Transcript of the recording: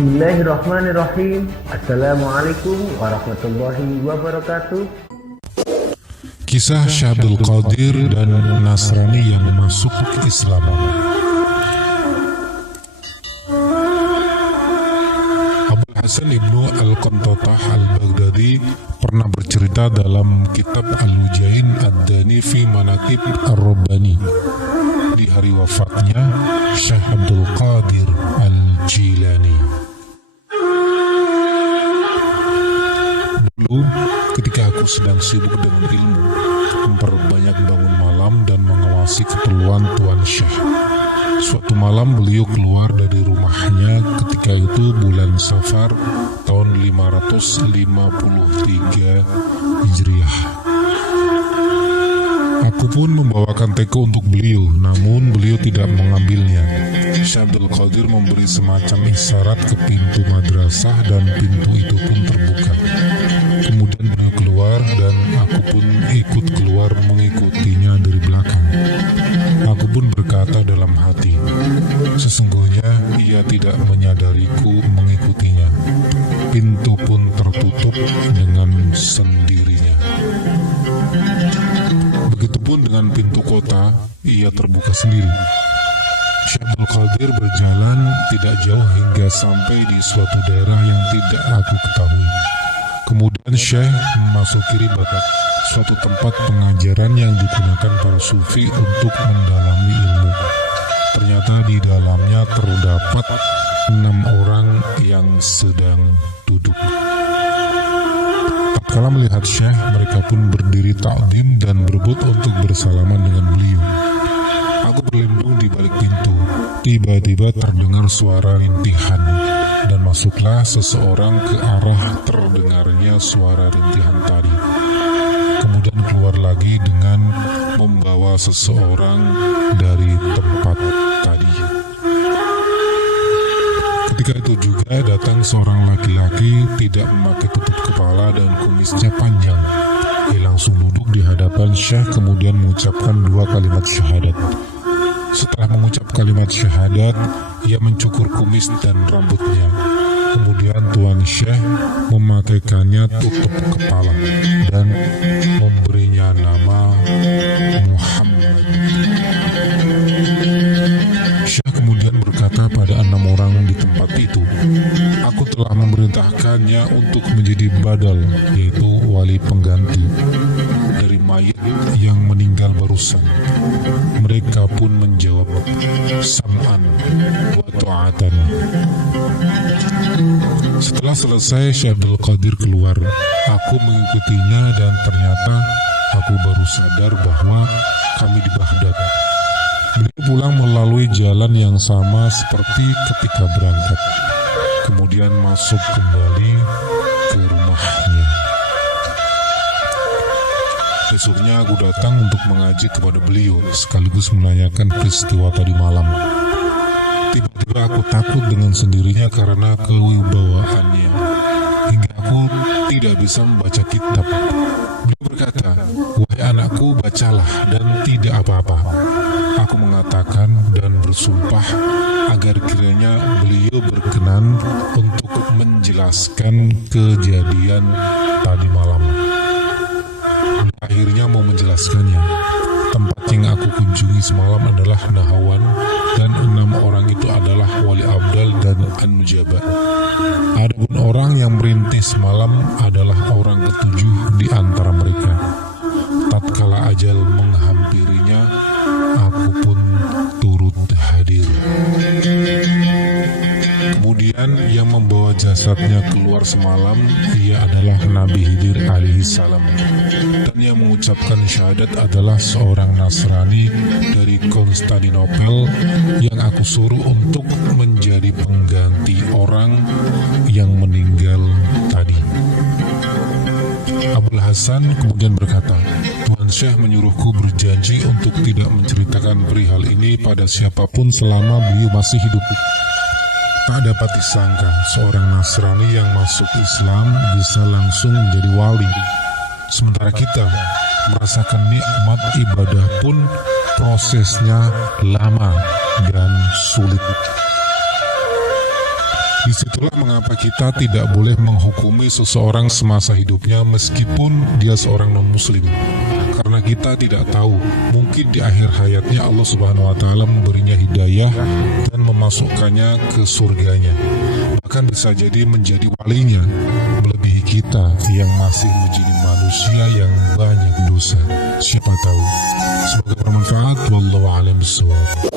Bismillahirrahmanirrahim. Assalamualaikum warahmatullahi wabarakatuh. Kisah Syekh Abdul Qadir dan Nasrani yang masuk ke Islam. Abul Hasan Ibnu Al-Qantatah Al-Baghdadi pernah bercerita dalam kitab Al-Hujain Ad-Dani fi Manaqib Ar-Rabbani di hari wafatnya Syekh Abdul Qadir Al-Jilani. Dulu ketika aku sedang sibuk dengan ilmu, memperbanyak bangun malam dan mengawasi keperluan Tuan Syekh. Suatu malam beliau keluar dari rumahnya, ketika itu bulan Safar tahun 553 Hijriah. Aku pun membawakan teko untuk beliau, namun beliau tidak mengambilnya. Syekh Abdul Qadir memberi semacam isyarat ke pintu madrasah dan pintu itu pun terbuka. Kemudian beliau keluar dan aku pun ikut keluar mengikutinya dari belakang. Aku pun berkata dalam hati, sesungguhnya ia tidak menyadariku mengikutinya. Pintu pun tertutup dengan sendirinya. Begitupun dengan pintu kota, ia terbuka sendiri. Syekh Abdul Qadir berjalan tidak jauh hingga sampai di suatu daerah yang tidak aku ketahui. Kemudian Syekh memasuki Ribatat, suatu tempat pengajaran yang digunakan para sufi untuk mendalami ilmu. Ternyata di dalamnya terdapat 6 orang yang sedang duduk. Tatkala melihat Syekh, mereka pun berdiri takdim dan berebut untuk bersalaman dengan beliau. Aku berlindung di balik pintu. Tiba-tiba terdengar suara rintihan, dan masuklah seseorang ke arah terdengarnya suara rintihan tadi. Kemudian keluar lagi dengan membawa seseorang dari tempat tadi. Ketika itu juga datang seorang laki-laki tidak memakai tutup kepala dan kumisnya panjang. Ia langsung duduk di hadapan Syekh, kemudian mengucapkan 2 kalimat syahadat. Setelah mengucap kalimat syahadat, ia mencukur kumis dan rambutnya. Kemudian Tuan Syekh memakaikannya tutup kepala dan memberinya nama Muhammad. Syekh kemudian berkata pada 6 orang di tempat itu, aku telah memerintahkannya untuk menjadi badal, yaitu wali pengganti dari mayat yang meninggal barusan. Mereka pun menjawab, sam'an wa ta'atan. Setelah selesai, Syekh Abdul Qadir keluar. Aku mengikutinya dan ternyata aku baru sadar bahwa kami di Baghdad. Beliau pulang melalui jalan yang sama seperti ketika berangkat. Kemudian masuk kembali ke rumahnya. Besoknya aku datang untuk mengaji kepada beliau, sekaligus menanyakan peristiwa tadi malam. Tiba-tiba aku takut dengan sendirinya karena kewibawaannya, hingga aku tidak bisa membaca kitab. Beliau berkata, wahai anakku, bacalah dan tidak apa-apa. Aku mengatakan dan bersumpah agar kiranya beliau berkenan untuk menjelaskan kejadian tadi malam. Akhirnya mau menjelaskannya. Tempat yang aku kunjungi semalam adalah Nahawan, dan 6 orang itu adalah Wali Abdal dan An-Nujaba. Adapun orang yang merintis semalam adalah orang ketujuh di antara mereka. Tatkala ajal menghampirinya, aku pun turut hadir. Kemudian yang membawa jasadnya keluar semalam, ia adalah Nabi Khidir alaihi salam. Dan yang mengucapkan syahadat adalah seorang Nasrani dari Konstantinopel yang aku suruh untuk menjadi pengganti orang yang meninggal tadi. Abul Hasan kemudian berkata, Tuan Syekh menyuruhku berjanji untuk tidak menceritakan perihal ini pada siapapun selama beliau masih hidup. Tak dapat disangka seorang Nasrani yang masuk Islam bisa langsung menjadi wali. Sementara kita merasakan nikmat ibadah pun prosesnya lama dan sulit. Disitulah mengapa kita tidak boleh menghukumi seseorang semasa hidupnya meskipun dia seorang non-muslim. Karena kita tidak tahu, mungkin di akhir hayatnya Allah Subhanahu wa Ta'ala memberinya hidayah dan memasukkannya ke surganya. Bahkan bisa jadi menjadi walinya, melebihi kita yang masih menjadi manusia yang banyak dosa. Siapa tahu. Semoga bermanfaat. Wallahu a'lam bishawab.